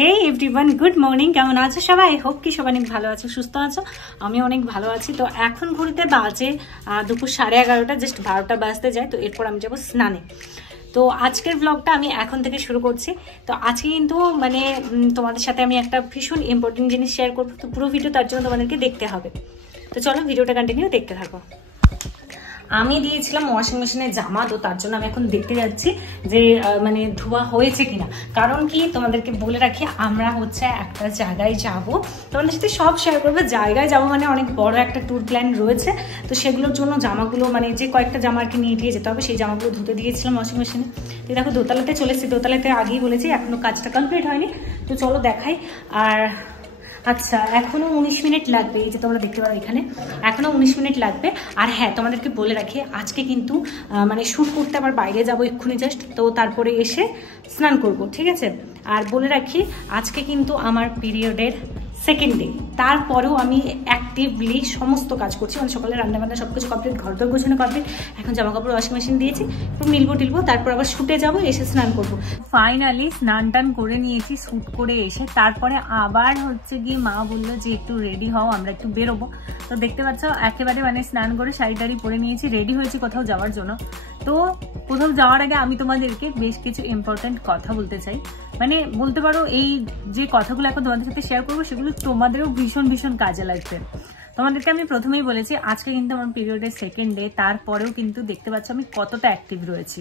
হে everyone, good morning. কেমন আছো সবাই? হোপ কি সবাই অনেক ভালো আছো, সুস্থ আছো। আমি অনেক ভালো আছি। তো এখন ঘড়িতে বাজে দুপুর 11:30, জাস্ট 12টা বাজতে যায়। তো এরপর আমি যাবো স্নানে। তো আজকের ব্লগটা আমি এখন থেকে শুরু করছি। তো আজকে কিন্তু মানে তোমাদের সাথে আমি একটা ভীষণ ইম্পর্টেন্ট জিনিস শেয়ার করবো। তো পুরো ভিডিও তার জন্য তোমাদেরকে দেখতে হবে। তো চলো ভিডিওটা কন্টিনিউ দেখতে থাকো। আমি দিয়েছিলাম ওয়াশিং মেশিনে জামা, তো তার জন্য আমি এখন দেখতে যাচ্ছি যে মানে ধোয়া হয়েছে কিনা। কারণ কি তোমাদেরকে বলে রাখি, আমরা হচ্ছে একটা জায়গায় যাব, তোমাদের সাথে সব শেয়ার করবো। জায়গায় যাব মানে অনেক বড় একটা ট্যুর প্ল্যান রয়েছে। তো সেগুলোর জন্য জামাগুলো মানে যে কয়েকটা জামা আর কি নিয়ে দিয়ে যেতে হবে, সেই জামাগুলো ধুতে দিয়েছিলাম ওয়াশিং মেশিনে। তো দেখো দোতলাতে চলে এসেছি। দোতলাতে আগেই বলেছি এখনো কাজটা কমপ্লিট হয়নি। তো চলো দেখাই। আর আচ্ছা, এখনো 19 মিনিট লাগবে। এই যে তোমরা দেখতে পারো এখানে এখনো 19 মিনিট লাগবে। আর হ্যাঁ, তোমাদেরকে বলে রাখি আজকে কিন্তু মানে শ্যুট করতে আবার বাইরে যাবো এক্ষুনি জাস্ট। তো তারপরে এসে স্নান করব, ঠিক আছে? আর বলে রাখি আজকে কিন্তু আমার পিরিয়ডের সেকেন্ড ডে। তারপরেও আমি অ্যাক্টিভলি সমস্ত কাজ করছি। মানে সকালে রান্নাবান্না সব কিছু কমপ্লিট, ঘর দর গোছানো কমপ্লিট। এখন জামা কাপড় ওয়াশিং মেশিন দিয়েছি, একটু মিলবো, তারপর আবার শুটে যাবো, এসে স্নান করবো। ফাইনালি স্নান টান করে নিয়েছি। শ্যুট করে এসে তারপরে আবার হচ্ছে গিয়ে মা বললো যে একটু রেডি হও, আমরা একটু বেরোবো। তো দেখতে পাচ্ছ একেবারে মানে স্নান করে শাড়ি টাড়ি পরে নিয়েছি, রেডি হয়েছি কোথাও যাওয়ার জন্য। তো কোথাও যাওয়ার আগে আমি তোমাদেরকে বেশ কিছু ইম্পর্টেন্ট কথা বলতে চাই। মানে বলতে পারো এই যে কথাগুলো এখন তোমাদের সাথে শেয়ার করবো, সেগুলো তোমাদেরও ভীষণ ভীষণ কাজে লাগবে। তোমাদেরকে আমি প্রথমেই বলেছি আজকে কিন্তু আমার পিরিয়ডের সেকেন্ড ডে। তারপরেও কিন্তু দেখতে পাচ্ছ আমি কতটা অ্যাক্টিভ রয়েছি।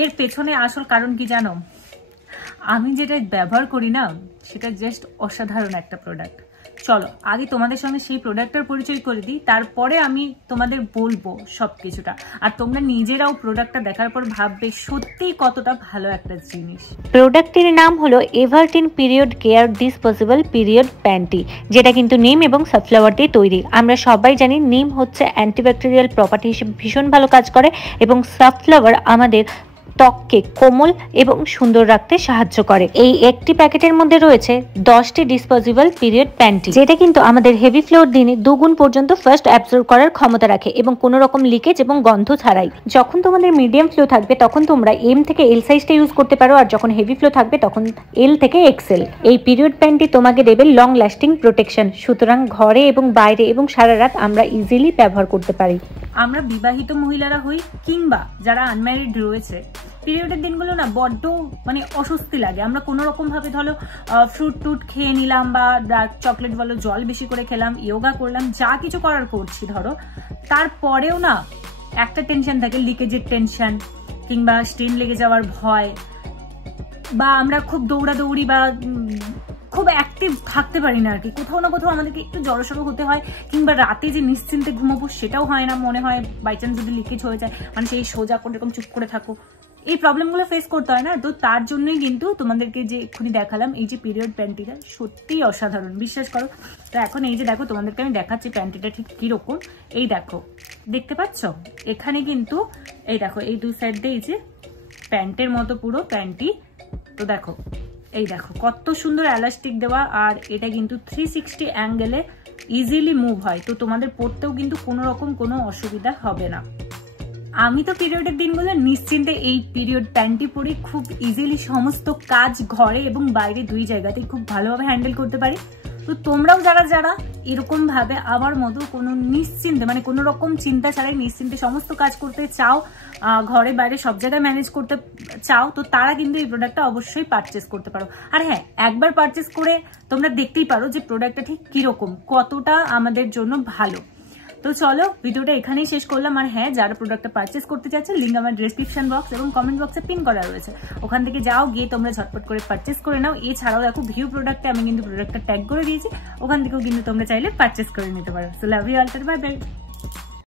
এর পেছনে আসল কারণ কি জানো? আমি যেটা ব্যবহার করি না, সেটা জাস্ট অসাধারণ একটা প্রোডাক্ট। চলো আগে তোমাদের সঙ্গে সেই প্রোডাক্টটার পরিচয় করে দিই, তারপরে আমি তোমাদের বলবো সবকিছুটা। আর তোমরা নিজেরাও প্রোডাক্টটা দেখার পর ভাববে সত্যিই কতটা ভালো একটা জিনিস। প্রোডাক্টটির নাম হলো Everteen period care disposable period panty, যেটা কিন্তু নিম এবং সানফ্লাওয়ার দিয়ে তৈরি। আমরা সবাই জানি নিম হচ্ছে অ্যান্টিব্যাকটেরিয়াল প্রপার্টি হিসেবে ভীষণ ভালো কাজ করে, এবং সানফ্লাওয়ার আমাদের ত্বককে কোমল এবং সুন্দর রাখতে সাহায্য করে। এই একটি প্যাকেটের মধ্যে রয়েছে 10টি ডিসপোজেবল পিরিয়ড প্যান্টি, যেটা কিন্তু আমাদের হেভি ফ্লোর দিনে 2 গুণ পর্যন্ত ফার্স্ট অ্যাবজর্ব করার ক্ষমতা রাখে, এবং কোনো রকম লিকেজ এবং গন্ধ ছাড়াই। যখন তোমাদের মিডিয়াম ফ্লো থাকবে তখন তোমরা এম থেকে এল সাইজটা ইউজ করতে পারো, আর যখন হেভি ফ্লো থাকবে তখন এল থেকে এক্সেল। এই পিরিয়ড প্যান্টি তোমাকে দেবে লং লাস্টিং প্রোটেকশন। সুতরাং ঘরে এবং বাইরে এবং সারা রাত আমরা ইজিলি ব্যবহার করতে পারি। আমরা বিবাহিত মহিলারা হই কিংবা যারা আনম্যারিড রয়েছে, পিরিয়ডের দিনগুলো না বড্ড মানে অস্বস্তি লাগে। আমরা কোনো রকম ভাবে ধরো ফ্রুট টুট খেয়ে নিলাম, বা ডার্ক চকলেট বলো, জল বেশি করে খেলাম, ইয়োগা করলাম, যা কিছু করার করছি ধরো, তারপরেও না একটা টেনশন থাকে, লিকেজের টেনশন কিংবা স্টেন লেগে যাওয়ার ভয়, বা আমরা খুব দৌড়াদৌড়ি বা খুব অ্যাক্টিভ থাকতে পারি না আর কি। কোথাও না কোথাও আমাদেরকে একটু জড়সড় হতে হয়, কিংবা রাতে যে নিশ্চিন্তে ঘুমাবো সেটাও হয় না। মনে হয় বাই চান্স যদি লিকেজ হয়ে যায়, মানে সেই সোজা করে এরকম চুপ করে থাকো, এই প্রবলেমগুলো ফেস করতে হয় না। তো তার জন্যই কিন্তু তোমাদেরকে যে এক্ষুনি দেখালাম এই যে পিরিয়ড প্যান্টিটা, সত্যিই অসাধারণ, বিশ্বাস করো। তো এখন এই যে দেখো তোমাদেরকে আমি দেখাচ্ছি প্যান্টিটা ঠিক কিরকম। এই দেখো, দেখতে পাচ্ছ এখানে কিন্তু এই দেখো এই দুই সাইড দিয়ে এই যে প্যান্টের মতো পুরো প্যান্টি। তো দেখো এই দেখো কত সুন্দর এলাস্টিক দেওয়া, আর এটা কিন্তু 360 অ্যাঙ্গেলে ইজিলি মুভ হয়। তো তোমাদের পরতেও কিন্তু কোনো রকম কোনো অসুবিধা হবে না। আমি তো পিরিয়ডের দিনগুলো নিশ্চিন্তে এই পিরিয়ড প্যান্টি পরে খুব ইজিলি সমস্ত কাজ ঘরে এবং বাইরে দুই জায়গাতেই খুব ভালোভাবে হ্যান্ডেল করতে পারি। তো তোমরাও যারা যারা এরকম ভাবে আমার মতো কোনো নিশ্চিন্তে মানে কোনো রকম চিন্তা ছাড়াই নিশ্চিন্তে সমস্ত কাজ করতে চাও, ঘরে বাইরে সব জায়গায় ম্যানেজ করতে চাও, তো তারা কিন্তু এই প্রোডাক্টটা অবশ্যই পারচেস করতে পারো। আর হ্যাঁ, একবার পারচেস করে তোমরা দেখতেই পারো যে প্রোডাক্টটা ঠিক কিরকম, কতটা আমাদের জন্য ভালো। তো চলো ভিডিওটা এখানেই শেষ করলাম। আর হ্যাঁ, যারা প্রোডাক্টটা পারচেস করতে চাচ্ছে, লিঙ্ক আমার ডেসক্রিপশন বক্স এবং কমেন্ট বক্সে পিন করা রয়েছে, ওখান থেকে যাও, গিয়ে তোমরা ঝটপট করে পারচেস করে নাও। এছাড়াও দেখো ভিউ প্রোডাক্টে আমি কিন্তু প্রোডাক্টটা ট্যাগ করে দিয়েছি, ওখান থেকেও কিন্তু তোমরা চাইলে পারচেস করে নিতে পারো। So love you all, bye by.